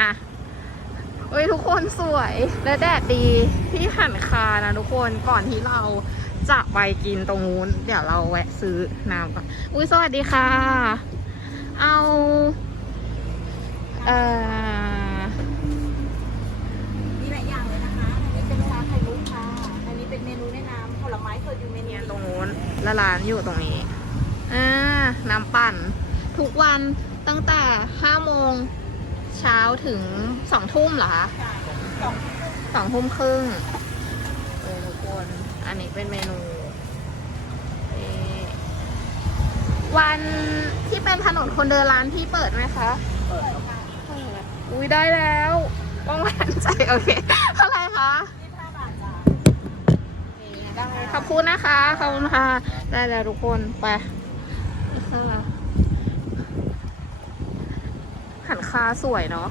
อะเฮ้ยทุกคนสวยและแดดดีที่หันคานะทุกคนก่อนที่เราจะไปกินตรงนู้น เดี๋ยวเราแวะซื้อน้ำก่อนอุ้ยสวัสดีค่ะ เอาเอ่อมีหลายอย่างเลยนะคะอันนี้เป็นชาไข่มุกค่ะ อันนี้เป็นเมนูแนะนำผลไม้สดอยู่เมนูเนี่ยตรงนู้นและร้านอยู่ตรงนี้อ่าน้ำปั่น ทุกวันตั้งแต่ห้าโมง เช้าถึงสองทุ่มเหรอคะสองทุ่มครึ่งเออทุกคน อันนี้เป็นเมนู วันที่เป็นถนนคนเดินร้านพี่เปิดไหมคะ เปิดค่ะอุ้ยได้แล้วว่างวันใจ โอเค เท่าไหร่คะขอบคุณนะคะ ขอบคุณค่ะ ได้แล้วทุกคน ไป หันคาสวยเนาะ